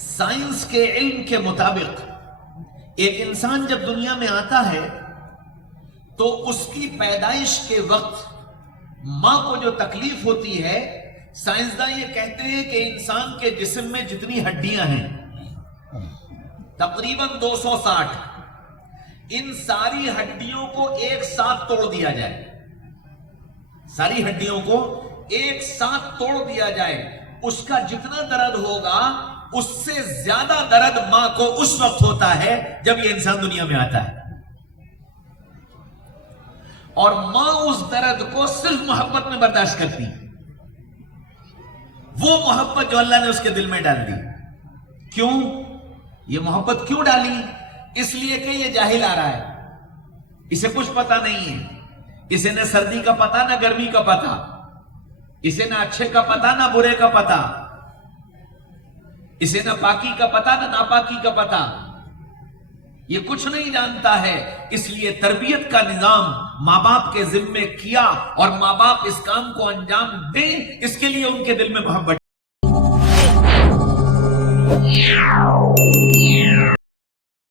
Science کے علم کے مطابق ایک انسان جب دنیا میں آتا ہے تو اس کی پیدائش کے وقت ماں کو جو تکلیف ہوتی ہے، سائنسداں یہ کہتے ہیں کہ انسان کے جسم میں جتنی ہڈیاں ہیں تقریباً 260، ان ساری ہڈیوں کو ایک ساتھ توڑ دیا جائے، ساری ہڈیوں کو ایک ساتھ توڑ دیا جائے، اس کا جتنا درد ہوگا اس سے زیادہ درد ماں کو اس وقت ہوتا ہے جب یہ انسان دنیا میں آتا ہے، اور ماں اس درد کو صرف محبت میں برداشت کرتی ہے، وہ محبت جو اللہ نے اس کے دل میں ڈال دی۔ کیوں یہ محبت کیوں ڈالی؟ اس لیے کہ یہ جاہل آ رہا ہے، اسے کچھ پتا نہیں ہے، اسے نہ سردی کا پتا نہ گرمی کا پتا، اسے نہ اچھے کا پتا نہ برے کا پتا، اسے نہ پاکی کا پتا نہ ناپاکی کا پتا، یہ کچھ نہیں جانتا ہے، اس لیے تربیت کا نظام ماں باپ کے ذمے کیا، اور ماں باپ اس کام کو انجام دیں اس کے لیے ان کے دل میں محبت۔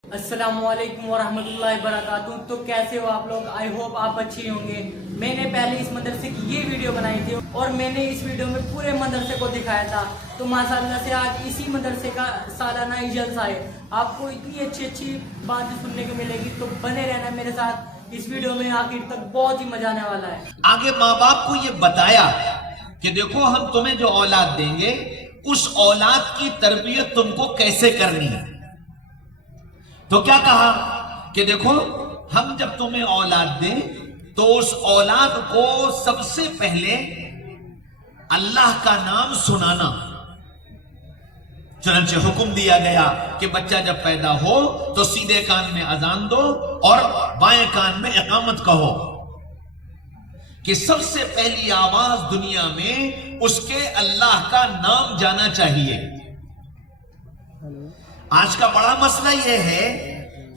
السلام علیکم ورحمۃ اللہ وبرکاتہ۔ تو کیسے ہو آپ لوگ؟ آئی ہوپ آپ اچھی ہوں گے۔ میں نے پہلے اس مدرسے کی یہ ویڈیو بنائی تھی اور میں نے اس ویڈیو میں پورے مدرسے کو دکھایا تھا، تو ماشاءاللہ سے آج اسی مدرسے کا سالانہ جلسہ ہے، آپ کو اتنی اچھی باتیں سننے کو ملے گی، تو بنے رہنا میرے ساتھ اس ویڈیو میں، آخر تک بہت ہی مزہ آنے والا ہے۔ آگے ماں باپ کو یہ بتایا کہ دیکھو ہم تمہیں جو اولاد دیں گے اس اولاد کی تربیت تم کو کیسے کرنی ہے۔ تو کیا کہا کہ دیکھو ہم جب تمہیں اولاد دیں تو اس اولاد کو سب سے پہلے اللہ کا نام سنانا، چنانچہ حکم دیا گیا کہ بچہ جب پیدا ہو تو سیدھے کان میں اذان دو اور بائیں کان میں اقامت کہو، کہ سب سے پہلی آواز دنیا میں اس کے اللہ کا نام جانا چاہیے۔ آج کا بڑا مسئلہ یہ ہے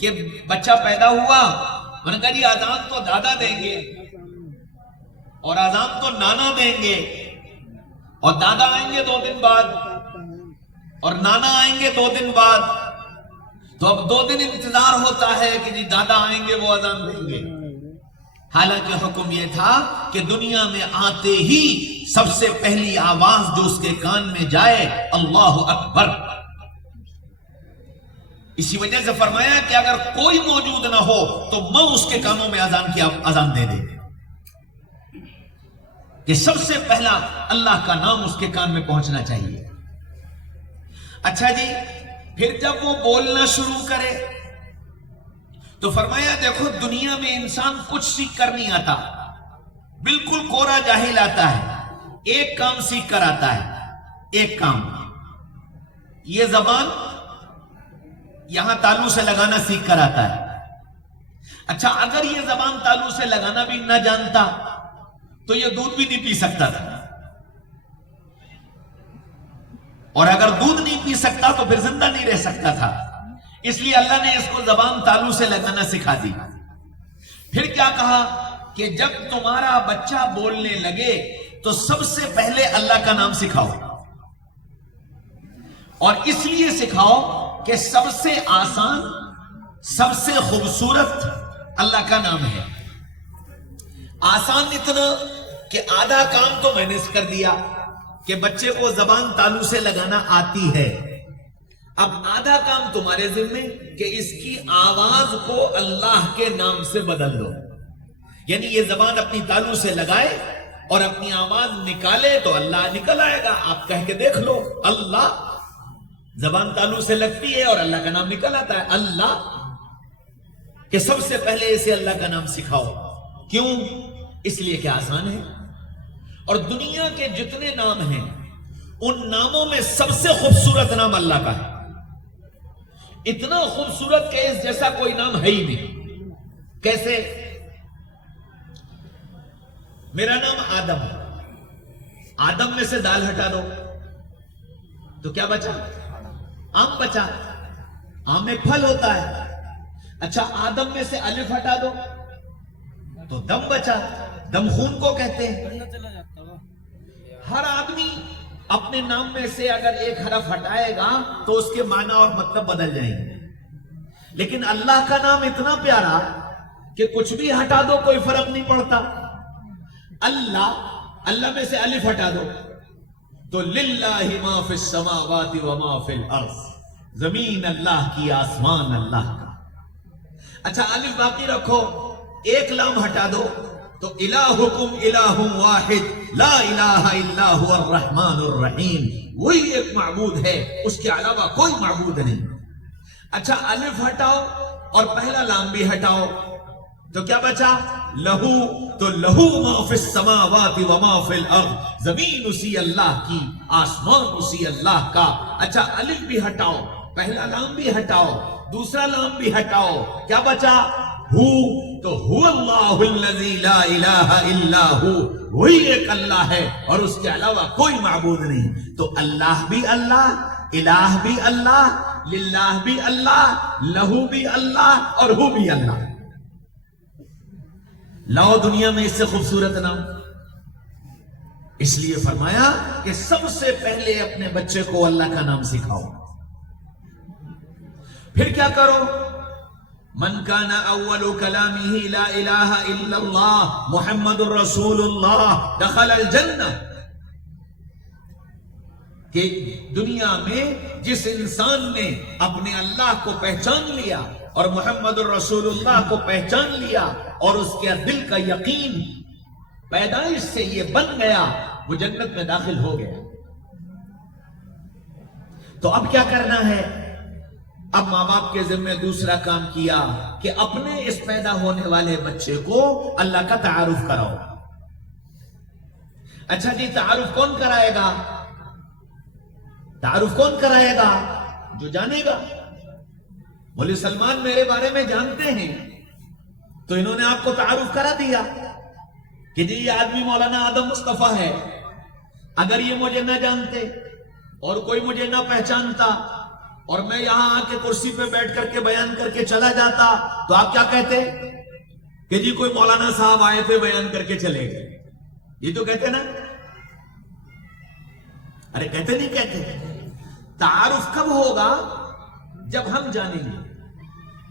کہ بچہ پیدا ہوا، انہوں نے کہا جی اذان تو دادا دیں گے اور اذان تو نانا دیں گے، اور دادا آئیں گے 2 دن بعد اور نانا آئیں گے 2 دن بعد، تو اب 2 دن انتظار ہوتا ہے کہ جی دادا آئیں گے وہ اذان دیں گے۔ حالانکہ حکم یہ تھا کہ دنیا میں آتے ہی سب سے پہلی آواز جو اس کے کان میں جائے اللہ اکبر۔ اسی وجہ سے فرمایا کہ اگر کوئی موجود نہ ہو تو ماں اس کے کانوں میں اذان دے دے، کہ سب سے پہلا اللہ کا نام اس کے کان میں پہنچنا چاہیے۔ اچھا جی، پھر جب وہ بولنا شروع کرے تو فرمایا دیکھو دنیا میں انسان کچھ سیکھ کر نہیں آتا، بالکل کورا جاہل آتا ہے، ایک کام سیکھ کر آتا ہے، ایک کام، یہ زبان یہاں تالو سے لگانا سیکھ کر آتا ہے۔ اچھا اگر یہ زبان تالو سے لگانا بھی نہ جانتا تو یہ دودھ بھی نہیں پی سکتا تھا، اور اگر دودھ نہیں پی سکتا تو پھر زندہ نہیں رہ سکتا تھا، اس لیے اللہ نے اس کو زبان تالو سے لگانا سکھا دی۔ پھر کیا کہا کہ جب تمہارا بچہ بولنے لگے تو سب سے پہلے اللہ کا نام سکھاؤ، اور اس لیے سکھاؤ کہ سب سے آسان سب سے خوبصورت اللہ کا نام ہے۔ آسان اتنا کہ آدھا کام تو میں نے کر دیا کہ بچے کو زبان تالو سے لگانا آتی ہے، اب آدھا کام تمہارے ذمہ کہ اس کی آواز کو اللہ کے نام سے بدل دو، یعنی یہ زبان اپنی تالو سے لگائے اور اپنی آواز نکالے تو اللہ نکل آئے گا، آپ کہہ کے دیکھ لو اللہ، زبان تالو سے لگتی ہے اور اللہ کا نام نکل آتا ہے اللہ، کہ سب سے پہلے اسے اللہ کا نام سکھاؤ۔ کیوں؟ اس لیے کہ آسان ہے، اور دنیا کے جتنے نام ہیں ان ناموں میں سب سے خوبصورت نام اللہ کا ہے، اتنا خوبصورت کہ اس جیسا کوئی نام ہے ہی نہیں۔ کیسے؟ میرا نام آدم، آدم میں سے دال ہٹا دو تو کیا بچا؟ آم بچا، آم ایک پھل ہوتا ہے۔ اچھا آدم میں سے الف ہٹا دو تو دم بچا، دم خون کو کہتے ہیں۔ ہر آدمی اپنے نام میں سے اگر ایک حرف ہٹائے گا تو اس کے معنی اور مطلب بدل جائیں گے، لیکن اللہ کا نام اتنا پیارا کہ کچھ بھی ہٹا دو کوئی فرق نہیں پڑتا۔ اللہ میں سے الف ہٹا دو تو للہ ما فی السماوات وما فی الارض، زمین اللہ کی، آسمان اللہ کا۔ اچھا الف باقی رکھو، ایک لام ہٹا دو تو الہکم الہ واحد لا الہ الا هو الرحمن الرحیم، وہی ایک معبود ہے، اس کے علاوہ کوئی معبود نہیں۔ اچھا الف ہٹاؤ اور پہلا لام بھی ہٹاؤ تو کیا بچا؟ لہو، تو لہو ما فی السماوات وما فی الارض، زمین اسی اللہ کی، آسمان اسی اللہ کا۔ اچھا الف بھی ہٹاؤ، پہلا لام بھی ہٹاؤ، دوسرا لام بھی ہٹاؤ، کیا بچا؟ ہو، تو هو اللہ الذی لا الہ الا ہو، وہی ایک اللہ ہے اور اس کے علاوہ کوئی معبود نہیں۔ تو اللہ بھی اللہ، الہ بھی اللہ، للہ بھی اللہ، لہو بھی اللہ اور ہو بھی اللہ۔ لاؤ دنیا میں اس سے خوبصورت نام۔ اس لیے فرمایا کہ سب سے پہلے اپنے بچے کو اللہ کا نام سکھاؤ۔ پھر کیا کرو؟ من کان اول کلامہ لا الہ الا اللہ محمد الرسول اللہ دخل الجنہ، کہ دنیا میں جس انسان نے اپنے اللہ کو پہچان لیا اور محمد الرسول اللہ کو پہچان لیا اور اس کے دل کا یقین پیدائش سے یہ بن گیا، وہ جنت میں داخل ہو گیا۔ تو اب کیا کرنا ہے؟ اب ماں باپ کے ذمہ دوسرا کام کیا کہ اپنے اس پیدا ہونے والے بچے کو اللہ کا تعارف کراؤ۔ اچھا جی، تعارف کون کرائے گا؟ تعارف کون کرائے گا؟ جو جانے گا۔ مولوی سلمان میرے بارے میں جانتے ہیں تو انہوں نے آپ کو تعارف کرا دیا کہ جی یہ آدمی مولانا آدم مصطفیٰ ہے۔ اگر یہ مجھے نہ جانتے اور کوئی مجھے نہ پہچانتا اور میں یہاں آ کے کرسی پہ بیٹھ کر کے بیان کر کے چلا جاتا تو آپ کیا کہتے کہ جی کوئی مولانا صاحب آئے تھے بیان کر کے چلے گئے؟ یہ تو کہتے نا؟ ارے کہتے نہیں کہتے؟ تعارف کب ہوگا؟ جب ہم جانیں گے،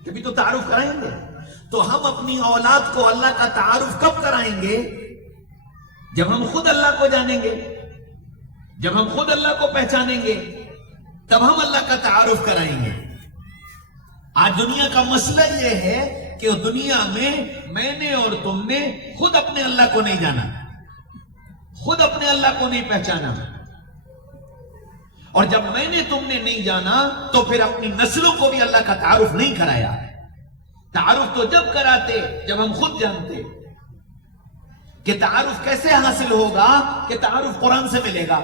کبھی تو تعارف کرائیں گے۔ تو ہم اپنی اولاد کو اللہ کا تعارف کب کرائیں گے؟ جب ہم خود اللہ کو جانیں گے، جب ہم خود اللہ کو پہچانیں گے تب ہم اللہ کا تعارف کرائیں گے۔ آج دنیا کا مسئلہ یہ ہے کہ دنیا میں نے اور تم نے خود اپنے اللہ کو نہیں جانا، خود اپنے اللہ کو نہیں پہچانا، اور جب میں نے تم نے نہیں جانا تو پھر اپنی نسلوں کو بھی اللہ کا تعارف نہیں کرایا۔ تعارف تو جب کراتے جب ہم خود جانتے۔ کہ تعارف کیسے حاصل ہوگا؟ کہ تعارف قرآن سے ملے گا۔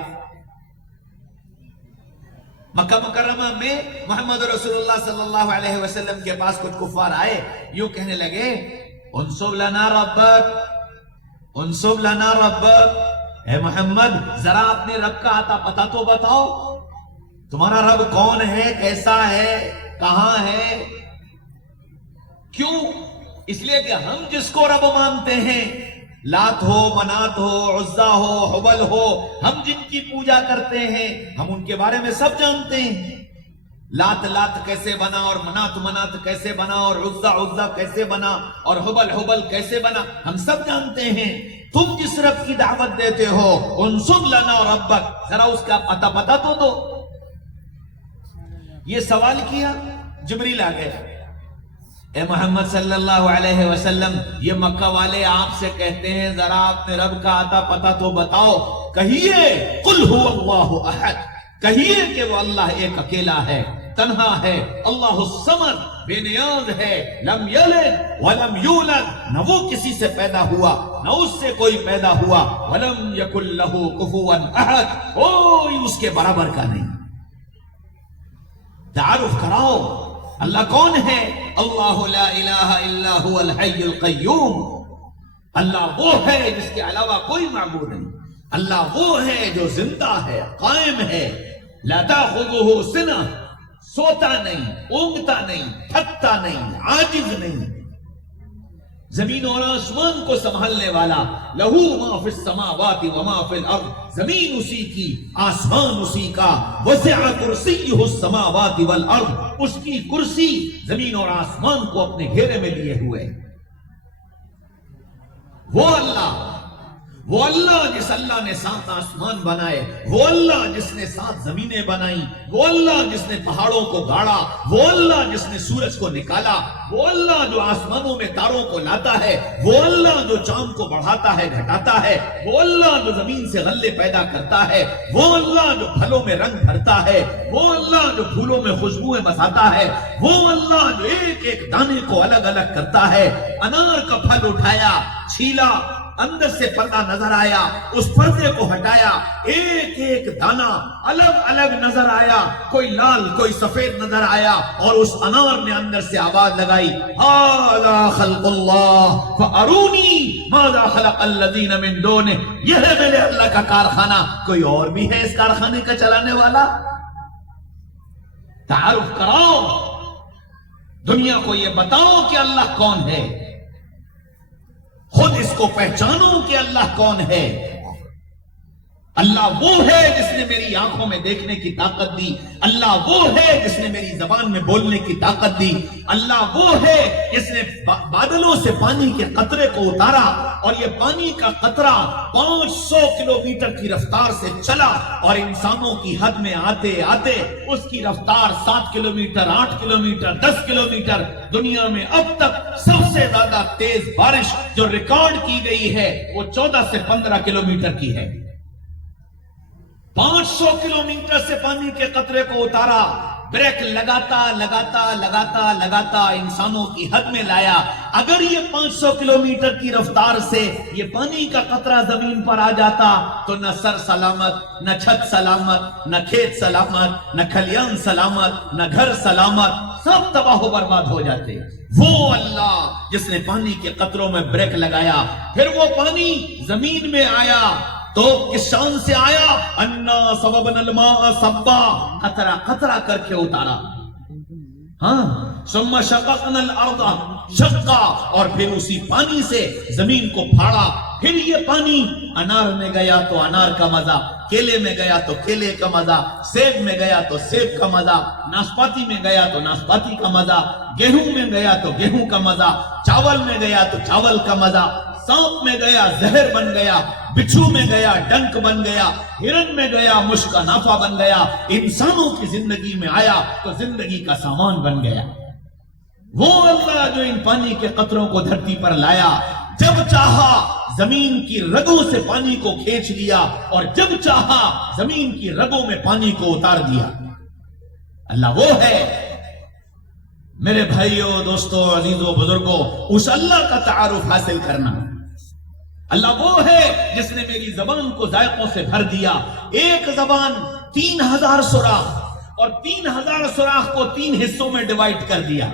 مکہ مکرمہ میں محمد رسول اللہ صلی اللہ علیہ وسلم کے پاس کچھ کفار آئے، یوں کہنے لگے انصب لنا ربک، انصب لنا ربک، اے محمد ذرا اپنے رب کا آتا پتا تو بتاؤ، تمہارا رب کون ہے، کیسا ہے، کہاں ہے؟ کیوں؟ اس لیے کہ ہم جس کو رب مانتے ہیں، لات ہو، منات ہو، عزا ہو، حبل ہو، ہم جن کی پوجا کرتے ہیں ہم ان کے بارے میں سب جانتے ہیں۔ لات کیسے بنا اور منات کیسے بنا اور عزا کیسے بنا اور حبل کیسے بنا، ہم سب جانتے ہیں۔ تم جس رب کی دعوت دیتے ہو انصب لنا ربک، ذرا اس کا پتا تو دو۔ یہ سوال کیا، جبریل آ گئے، اے محمد صلی اللہ علیہ وسلم یہ مکہ والے آپ سے کہتے ہیں ذرا اپنے رب کا آتا پتا تو بتاؤ۔ کہیے قل هو اللہ احد، کہیے کہ وہ اللہ ایک اکیلا ہے، تنہا ہے، اللہ الصمد، بے نیاز ہے، لم یلد ولم یولد، نہ وہ کسی سے پیدا ہوا نہ اس سے کوئی پیدا ہوا، ولم یکن لہ کفوا احد، کوئی اس کے برابر کا نہیں۔ تعارف کراؤ اللہ کون ہے؟ اللہ لا الہ الا هو الحی القیوم، اللہ وہ ہے جس کے علاوہ کوئی معبود نہیں، اللہ وہ ہے جو زندہ ہے، قائم ہے، لا تاخذہ سنہ، سوتا نہیں، اونگتا نہیں، تھکتا نہیں، عاجز نہیں، زمین اور آسمان کو سنبھالنے والا، لہو ما فی السماوات وما فی الارض، زمین اسی کی، آسمان اسی کا، وسع کرسیہ السماوات والارض، اس کی کرسی زمین اور آسمان کو اپنے گھیرے میں لیے ہوئے۔ وہ اللہ جس اللہ نے 7 آسمان بنائے، وہ اللہ جس نے 7 زمینیں بنائیں، وہ اللہ جس نے پہاڑوں کو گاڑا، وہ اللہ جس نے سورج کو نکالا، وہ اللہ جو آسمانوں میں تاروں کو لاتا ہے، وہ اللہ جو چاند کو بڑھاتا ہے گھٹاتا ہے، وہ اللہ جو زمین سے غلے پیدا کرتا ہے، وہ اللہ جو پھلوں میں رنگ بھرتا ہے، وہ اللہ جو پھولوں میں خوشبوئیں بساتا ہے، وہ اللہ جو ایک ایک دانے کو الگ الگ کرتا ہے۔ انار کا پھل اٹھایا، چھیلا، اندر سے پردہ نظر آیا، اس پردے کو ہٹایا، ایک ایک دانہ الگ الگ نظر آیا، کوئی لال کوئی سفید نظر آیا، اور اس انار نے اندر سے آواز لگائی، ھذا خلق اللہ فارونی ماذا خلق الذین من دونہ، یہ ہے میرے اللہ کا کارخانہ، کوئی اور بھی ہے اس کارخانے کا چلانے والا؟ تعارف کراؤ، دنیا کو یہ بتاؤ کہ اللہ کون ہے، خود اس کو پہچانو کہ اللہ کون ہے۔ اللہ وہ ہے جس نے میری آنکھوں میں دیکھنے کی طاقت دی، اللہ وہ ہے جس نے میری زبان میں بولنے کی طاقت دی، اللہ وہ ہے جس نے بادلوں سے پانی کے قطرے کو اتارا، اور یہ پانی کا قطرہ 500 کلومیٹر کی رفتار سے چلا، اور انسانوں کی حد میں آتے آتے اس کی رفتار 7 کلومیٹر، 8 کلومیٹر، 10 کلومیٹر، دنیا میں اب تک سب سے زیادہ تیز بارش جو ریکارڈ کی گئی ہے وہ 14 سے 15 کلومیٹر کی ہے۔ 500 کلومیٹر سے پانی کے قطرے کو اتارا، بریک لگاتا لگاتا لگاتا لگاتا انسانوں کی حد میں لایا۔ اگر یہ 500 کلومیٹر کی رفتار سے یہ پانی کا قطرہ زمین پر آ جاتا تو نہ سر سلامت، نہ چھت سلامت، نہ کھیت سلامت، نہ کھلیان سلامت، نہ گھر سلامت، سب تباہ و برباد ہو جاتے۔ وہ اللہ جس نے پانی کے قطروں میں بریک لگایا، پھر وہ پانی زمین میں آیا تو کس شان سے آیا؟ انا صببنا الماء صبا، قطرہ قطرہ کر کے اتارا۔ ہاں، ثم شققنا الارض شقا، اور پھر اسی پانی سے زمین کو پھاڑا۔ پھر یہ پانی انار میں گیا تو انار کا مزہ، کیلے میں گیا تو کیلے کا مزہ، سیب میں گیا تو سیب کا مزہ، ناشپاتی میں گیا تو ناشپاتی کا مزہ، گیہوں میں گیا تو گیہوں کا مزہ، چاول میں گیا تو چاول کا مزہ، سانپ میں گیا زہر بن گیا، بچھو میں گیا ڈنک بن گیا، ہرن میں گیا مشک کا نافع بن گیا، انسانوں کی زندگی میں آیا تو زندگی کا سامان بن گیا۔ وہ اللہ جو ان پانی کے قطروں کو دھرتی پر لایا، جب چاہا زمین کی رگوں سے پانی کو کھینچ لیا، اور جب چاہا زمین کی رگوں میں پانی کو اتار دیا۔ اللہ وہ ہے۔ میرے بھائیوں، دوستوں، عزیزوں، بزرگوں، اس اللہ کا تعارف حاصل کرنا۔ اللہ وہ ہے جس نے میری زبان کو ذائقوں سے بھر دیا۔ ایک زبان 3000 سوراخ، اور 3000 سوراخ کو 3 حصوں میں ڈیوائیڈ کر دیا۔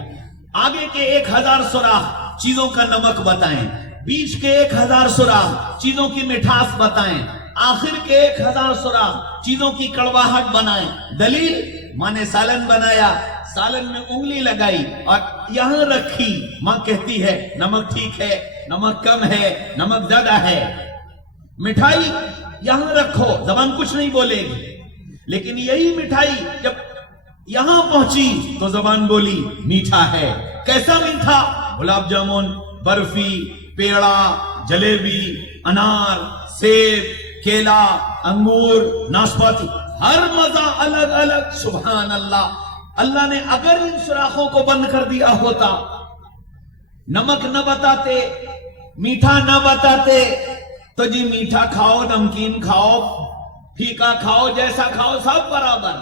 آگے کے 1000 سوراخ چیزوں کا نمک بتائیں، بیچ کے 1000 سوراخ چیزوں کی مٹھاس بتائیں، آخر کے 1000 سوراخ چیزوں کی کڑواہٹ بنائیں۔ دلیل، ماں نے سالن بنایا، سالن میں انگلی لگائی اور یہاں رکھی، ماں کہتی ہے نمک ٹھیک ہے، نمک کم ہے، نمک زیادہ ہے۔ مٹھائی یہاں رکھو، زبان کچھ نہیں بولے گی، لیکن یہی مٹھائی جب یہاں پہنچی تو زبان بولی میٹھا ہے۔ کیسا میٹھا؟ گلاب جامن، برفی، پیڑا، جلیبی، انار، سیب، کیلا، انگور، ناشپاتی، ہر مزہ الگ الگ۔ سبحان اللہ۔ اللہ نے اگر ان سوراخوں کو بند کر دیا ہوتا، نمک نہ بتاتے، میٹھا نہ بتاتے، تو جی میٹھا کھاؤ، نمکین کھاؤ، پھیکا کھاؤ، جیسا کھاؤ سب برابر۔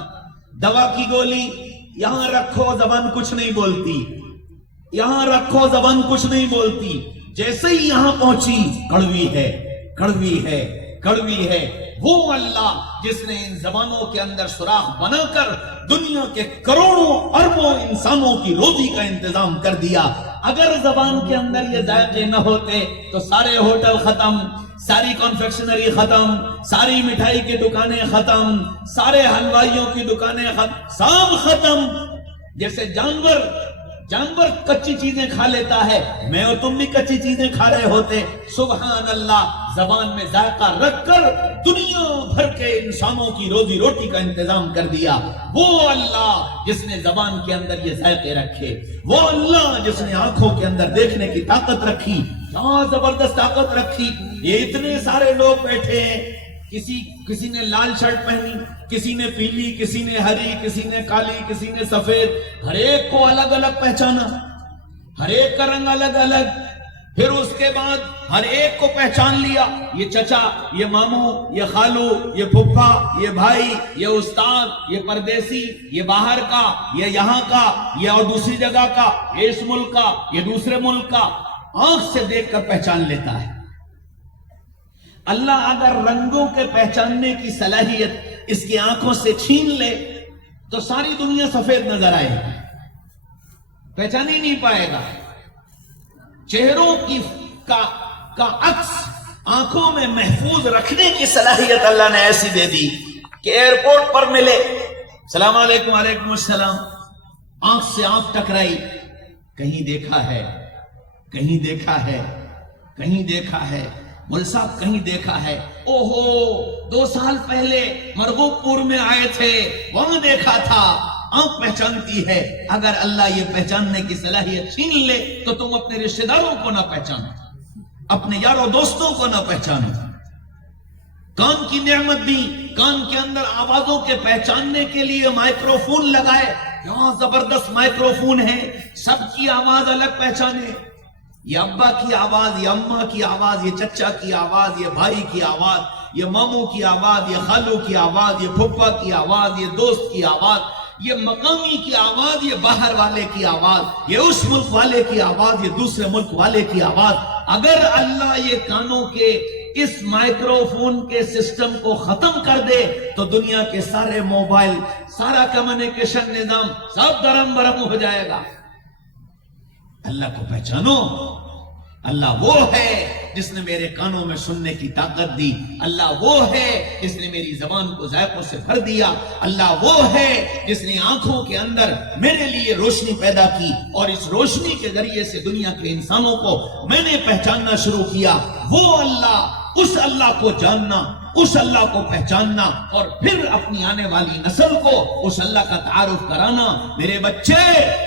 دوا کی گولی یہاں رکھو، زبان کچھ نہیں بولتی، یہاں رکھو، زبان کچھ نہیں بولتی، جیسے ہی یہاں پہنچی کڑوی ہے، کڑوی ہے، کڑوی ہے۔ وہ اللہ جس نے ان زبانوں کے اندر سوراخ بنا کر دنیا کے کروڑوں اربوں انسانوں کی روزی کا انتظام کر دیا۔ اگر زبان کے اندر یہ ذائقے نہ ہوتے تو سارے ہوٹل ختم، ساری کنفیکشنری ختم، ساری مٹھائی کی دکانیں ختم، سارے حلوائیوں کی دکانیں ختم، سب ختم۔ جیسے جانور کچی چیزیں کھا لیتا ہے، میں اور تم بھی کچی چیزیں کھا رہے ہوتے۔ سبحان اللہ، زبان میں ذائقہ رکھ کر دنیا بھر کے انسانوں کی روزی روٹی کا انتظام کر دیا. وہ اللہ جس نے زبان کے اندر یہ ذائقے رکھے، وہ اللہ جس نے آنکھوں کے اندر دیکھنے کی طاقت رکھی، کیا زبردست طاقت رکھی. یہ اتنے سارے لوگ بیٹھے ہیں، کسی نے لال شرٹ پہنی، کسی نے پیلی، کسی نے ہری، کسی نے کالی، کسی نے سفید، ہر ایک کو الگ الگ پہچانا، ہر ایک کا رنگ الگ الگ. پھر اس کے بعد ہر ایک کو پہچان لیا، یہ چچا، یہ ماموں، یہ خالو، یہ پھپھا، یہ بھائی، یہ استاد، یہ پردیسی، یہ باہر کا، یہ یہاں کا، یہ اور دوسری جگہ کا، یہ اس ملک کا، یہ دوسرے ملک کا. آنکھ سے دیکھ کر پہچان لیتا ہے. اللہ اگر رنگوں کے پہچاننے کی صلاحیت اس کی آنکھوں سے چھین لے تو ساری دنیا سفید نظر آئے گی، پہچان ہی نہیں پائے گا. چہروں کا عکس آنکھوں میں محفوظ رکھنے کی صلاحیت اللہ نے ایسی دے دی کہ ایئرپورٹ پر ملے، السلام علیکم، وعلیکم السلام، آنکھ سے آنکھ ٹکرائی، کہیں دیکھا ہے، کہیں دیکھا ہے، کہیں دیکھا ہے، مول صاحب کہیں دیکھا ہے، اوہو 2 سال پہلے مرغوب پور میں آئے تھے، وہاں دیکھا تھا. آنکھ پہچانتی ہے. اگر اللہ یہ پہچاننے کی صلاحیت چھین لے تو تم اپنے رشتہ داروں کو نہ پہچانو، اپنے یاروں دوستوں کو نہ پہچانو. کان کی نعمت دی، کان کے اندر آوازوں کے پہچاننے کے لیے مائکرو فون لگائے، کیا زبردست مائکرو فون ہے، سب کی آواز الگ پہچانے. یہ ابا کی آواز، یہ اماں کی آواز، یہ چچا کی آواز، یہ بھائی کی آواز، یہ ماموں کی آواز، یہ خالو کی آواز، یہ پھپھا کی آواز، یہ دوست کی آواز، یہ مقامی کی آواز، یہ باہر والے کی آواز، یہ اس ملک والے کی آواز، یہ دوسرے ملک والے کی آواز. اگر اللہ یہ کانوں کے اس مائکرو فون کے سسٹم کو ختم کر دے تو دنیا کے سارے موبائل، سارا کمیونیکیشن نظام سب درم برم ہو جائے گا. اللہ کو پہچانو. اللہ وہ ہے جس نے میرے کانوں میں سننے کی طاقت دی. اللہ وہ ہے جس نے میری زبان کو ذائقوں سے بھر دیا. اللہ وہ ہے جس نے آنکھوں کے اندر میرے لیے روشنی پیدا کی اور اس روشنی کے ذریعے سے دنیا کے انسانوں کو میں نے پہچاننا شروع کیا. وہ اللہ، اس اللہ کو جاننا، اس اللہ کو پہچاننا اور پھر اپنی آنے والی نسل کو اس اللہ کا تعارف کرانا. میرے بچے،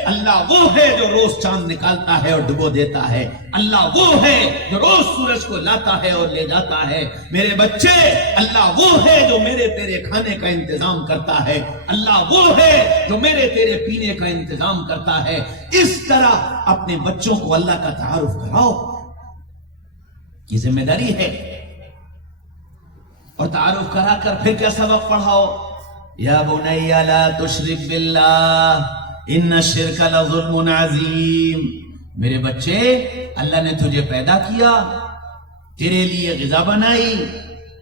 اللہ وہ ہے جو روز چاند نکالتا ہے اور ڈبو دیتا ہے. اللہ وہ ہے جو روز سورج کو لاتا ہے اور لے جاتا ہے. میرے بچے، اللہ وہ ہے جو میرے تیرے کھانے کا انتظام کرتا ہے. اللہ وہ ہے جو میرے تیرے پینے کا انتظام کرتا ہے. اس طرح اپنے بچوں کو اللہ کا تعارف کراؤ، یہ ذمہ داری ہے. اور تعارف کرا کر پھر کیا سبق پڑھاؤ؟ یا بنی لا تشرک باللہ ان الشرک لظلم عظیم. میرے بچے، اللہ نے تجھے پیدا کیا، تیرے لیے غذا بنائی،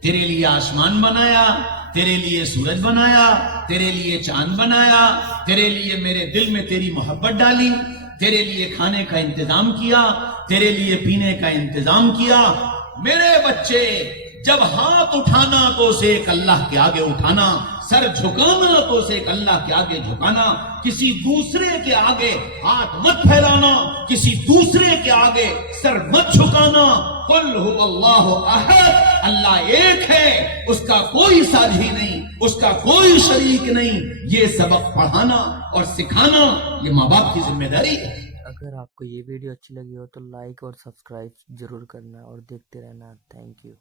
تیرے لیے آسمان بنایا، تیرے لیے سورج بنایا، تیرے لیے چاند بنایا، تیرے لیے میرے دل میں تیری محبت ڈالی، تیرے لیے کھانے کا انتظام کیا، تیرے لیے پینے کا انتظام کیا. میرے بچے، جب ہاتھ اٹھانا تو اسے ایک اللہ کے آگے اٹھانا، سر جھکانا تو اسے ایک اللہ کے آگے جھکانا. کسی دوسرے کے آگے ہاتھ مت پھیلانا، کسی دوسرے کے آگے سر مت جھکانا. قل هو اللہ احد، اللہ ایک ہے، اس کا کوئی ساجی نہیں، اس کا کوئی شریک نہیں. یہ سبق پڑھانا اور سکھانا یہ ماں باپ کی ذمہ داری ہے. اگر آپ کو یہ ویڈیو اچھی لگی ہو تو لائک اور سبسکرائب ضرور کرنا اور دیکھتے رہنا. Thank you.